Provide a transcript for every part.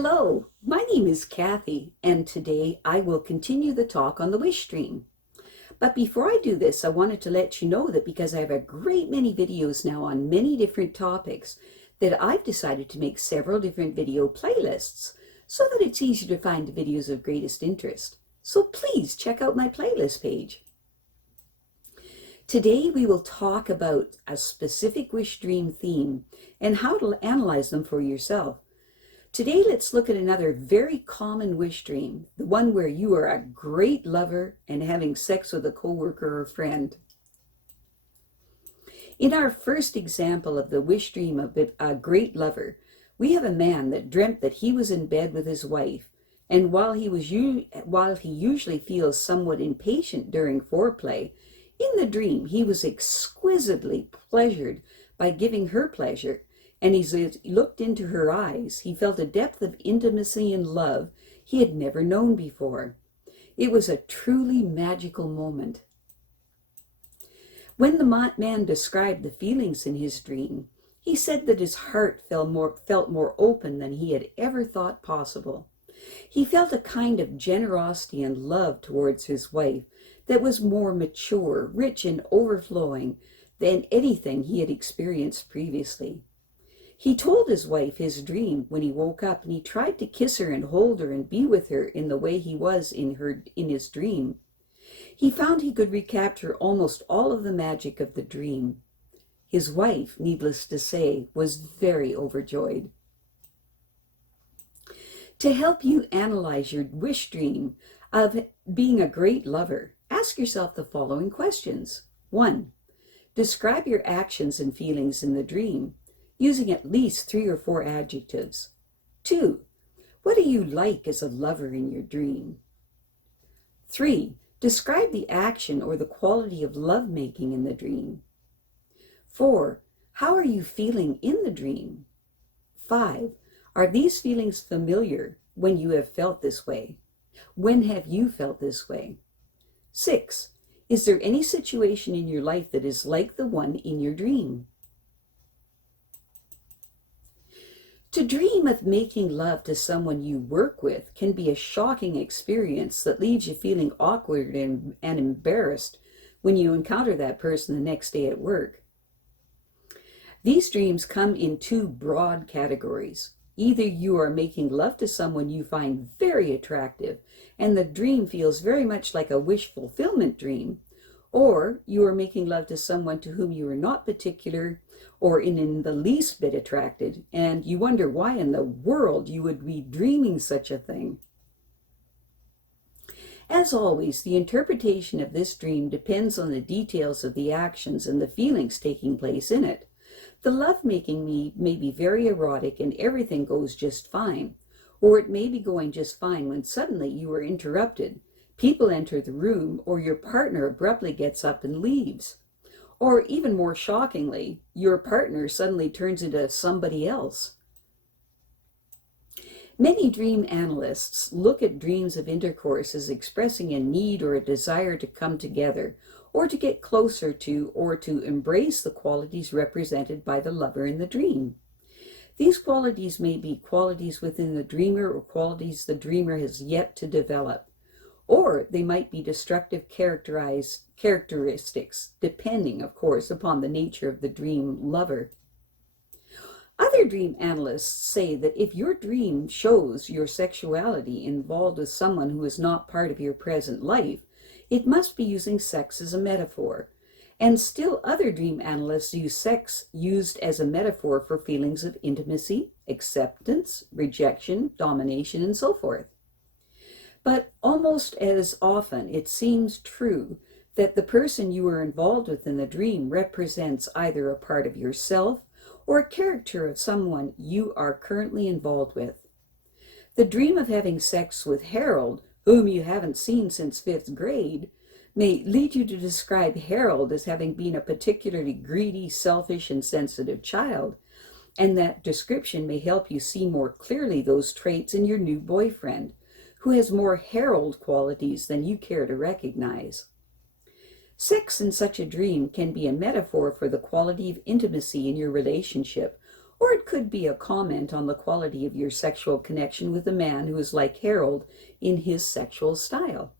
Hello, my name is Kathy, and today I will continue the talk on the wish stream. But before I do this, I wanted to let you know that because I have a great many videos now on many different topics, that I've decided to make several different video playlists so that it's easier to find the videos of greatest interest. So please check out my playlist page. Today we will talk about a specific wish dream theme and how to analyze them for yourself. Today, let's look at another very common wish dream, the one where you are a great lover and having sex with a coworker or friend. In our first example of the wish dream of a great lover, we have a man that dreamt that he was in bed with his wife, and while he usually feels somewhat impatient during foreplay, in the dream he was exquisitely pleasured by giving her pleasure. And as he looked into her eyes, he felt a depth of intimacy and love he had never known before. It was a truly magical moment. When the man described the feelings in his dream, he said that his heart felt more open than he had ever thought possible. He felt a kind of generosity and love towards his wife that was more mature, rich, and overflowing than anything he had experienced previously. He told his wife his dream when he woke up, and he tried to kiss her and hold her and be with her in the way he was in his dream. He found he could recapture almost all of the magic of the dream. His wife, needless to say, was very overjoyed. To help you analyze your wish dream of being a great lover, ask yourself the following questions. 1. Describe your actions and feelings in the dream, using at least 3 or 4 adjectives. 2. What do you like as a lover in your dream? 3. Describe the action or the quality of lovemaking in the dream. 4. How are you feeling in the dream? 5. Are these feelings familiar when you have felt this way? When have you felt this way? 6. Is there any situation in your life that is like the one in your dream? To dream of making love to someone you work with can be a shocking experience that leaves you feeling awkward and embarrassed when you encounter that person the next day at work. These dreams come in 2 broad categories. Either you are making love to someone you find very attractive, and the dream feels very much like a wish fulfillment dream, or you are making love to someone to whom you are not particular or in the least bit attracted, and you wonder why in the world you would be dreaming such a thing. As always, the interpretation of this dream depends on the details of the actions and the feelings taking place in it. The lovemaking may be very erotic and everything goes just fine, or it may be going just fine when suddenly you are interrupted. People enter the room, or your partner abruptly gets up and leaves. Or even more shockingly, your partner suddenly turns into somebody else. Many dream analysts look at dreams of intercourse as expressing a need or a desire to come together, or to get closer to, or to embrace the qualities represented by the lover in the dream. These qualities may be qualities within the dreamer or qualities the dreamer has yet to develop. Or they might be destructive characteristics, depending, of course, upon the nature of the dream lover. Other dream analysts say that if your dream shows your sexuality involved with someone who is not part of your present life, it must be using sex as a metaphor. And still other dream analysts use sex used as a metaphor for feelings of intimacy, acceptance, rejection, domination, and so forth. But almost as often, it seems true that the person you are involved with in the dream represents either a part of yourself or a character of someone you are currently involved with. The dream of having sex with Harold, whom you haven't seen since 5th grade, may lead you to describe Harold as having been a particularly greedy, selfish, and sensitive child, and that description may help you see more clearly those traits in your new boyfriend, who has more Harold qualities than you care to recognize. Sex in such a dream can be a metaphor for the quality of intimacy in your relationship, Or it could be a comment on the quality of your sexual connection with a man who is like Harold in his sexual style.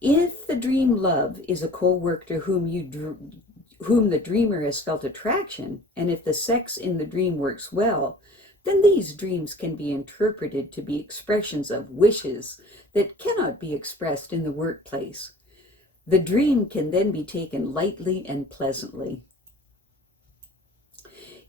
If the dream love is a co-worker whom the dreamer has felt attraction, and if the sex in the dream works well, then these dreams can be interpreted to be expressions of wishes that cannot be expressed in the workplace. The dream can then be taken lightly and pleasantly.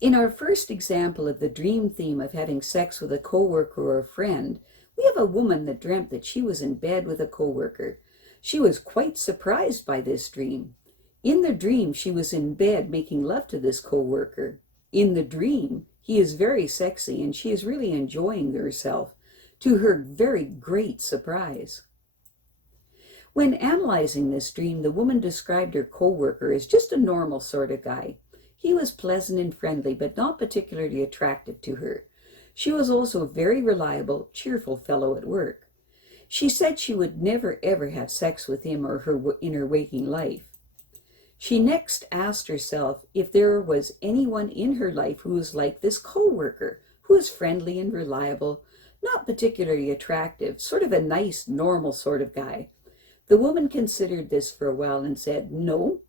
In our first example of the dream theme of having sex with a coworker or a friend, we have a woman that dreamt that she was in bed with a coworker. She was quite surprised by this dream. In the dream, she was in bed making love to this coworker. In the dream, he is very sexy and she is really enjoying herself, to her very great surprise. When analyzing this dream, the woman described her coworker as just a normal sort of guy. He was pleasant and friendly, but not particularly attractive to her. She was also a very reliable, cheerful fellow at work. She said she would never ever have sex with him or in her waking life. She next asked herself if there was anyone in her life who was like this coworker, who was friendly and reliable, not particularly attractive, sort of a nice, normal sort of guy. The woman considered this for a while and said no,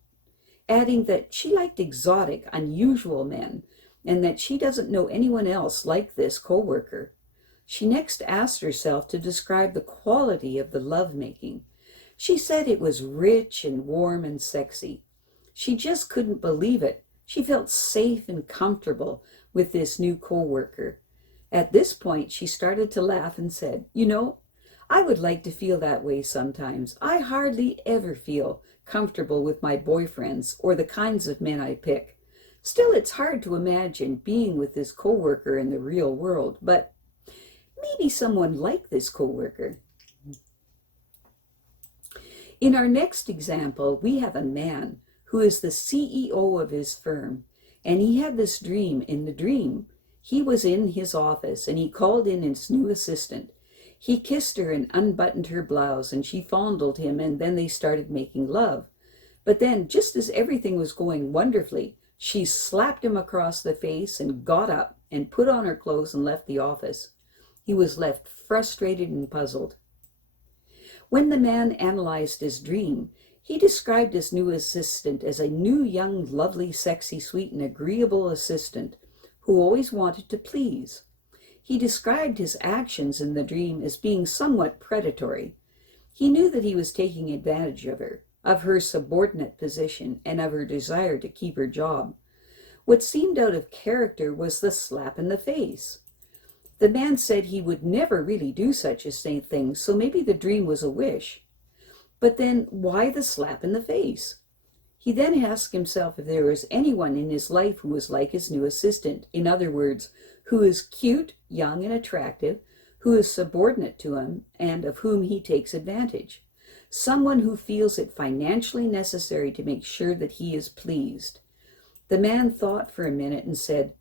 adding that she liked exotic, unusual men, and that she doesn't know anyone else like this coworker. She next asked herself to describe the quality of the lovemaking. She said it was rich and warm and sexy. She just couldn't believe it. She felt safe and comfortable with this new coworker. At this point, she started to laugh and said, I would like to feel that way sometimes. I hardly ever feel comfortable with my boyfriends or the kinds of men I pick. Still, it's hard to imagine being with this coworker in the real world, but maybe someone like this coworker. In our next example, we have a man who is the CEO of his firm, and he had this dream. In the dream, he was in his office and he called in his new assistant. He kissed her and unbuttoned her blouse, and she fondled him, and then they started making love. But then, just as everything was going wonderfully, she slapped him across the face and got up and put on her clothes and left the office. He was left frustrated and puzzled. When the man analyzed his dream, he described his new assistant as a new, young, lovely, sexy, sweet, and agreeable assistant who always wanted to please. He described his actions in the dream as being somewhat predatory. He knew that he was taking advantage of her subordinate position, and of her desire to keep her job. What seemed out of character was the slap in the face. The man said he would never really do such a thing, so maybe the dream was a wish. But then, why the slap in the face? He then asked himself if there was anyone in his life who was like his new assistant. In other words, who is cute, young, and attractive, who is subordinate to him, and of whom he takes advantage. Someone who feels it financially necessary to make sure that he is pleased. The man thought for a minute and said,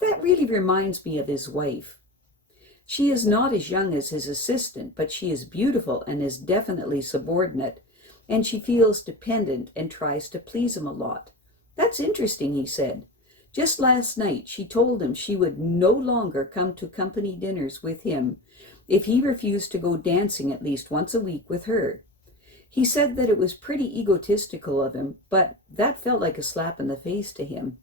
"That really reminds me of his wife. She is not as young as his assistant, but she is beautiful and is definitely subordinate, and she feels dependent and tries to please him a lot. That's interesting," he said. "Just last night she told him she would no longer come to company dinners with him if he refused to go dancing at least once a week with her. He said that it was pretty egotistical of him, but that felt like a slap in the face to him."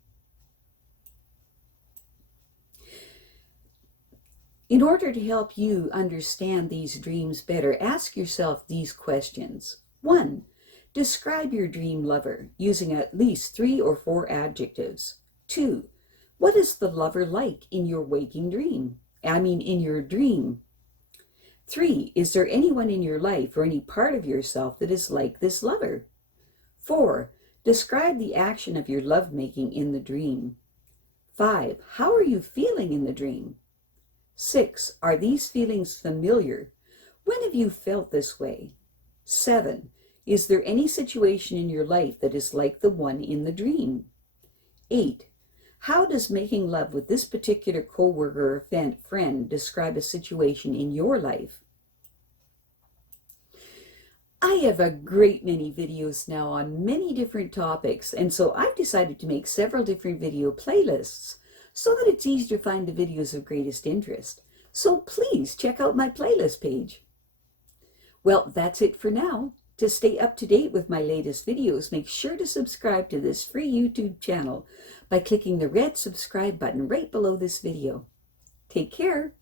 In order to help you understand these dreams better, ask yourself these questions. 1. Describe your dream lover using at least 3 or 4 adjectives. 2. What is the lover like in your waking dream? In your dream. 3. Is there anyone in your life or any part of yourself that is like this lover? 4. Describe the action of your lovemaking in the dream. 5. How are you feeling in the dream? 6. Are these feelings familiar? When have you felt this way? 7. Is there any situation in your life that is like the one in the dream? 8. How does making love with this particular coworker or friend describe a situation in your life? I have a great many videos now on many different topics, and so I've decided to make several different video playlists. so that it's easy to find the videos of greatest interest. So please check out my playlist page. Well, that's it for now. To stay up to date with my latest videos, make sure to subscribe to this free YouTube channel by clicking the red subscribe button right below this video. Take care.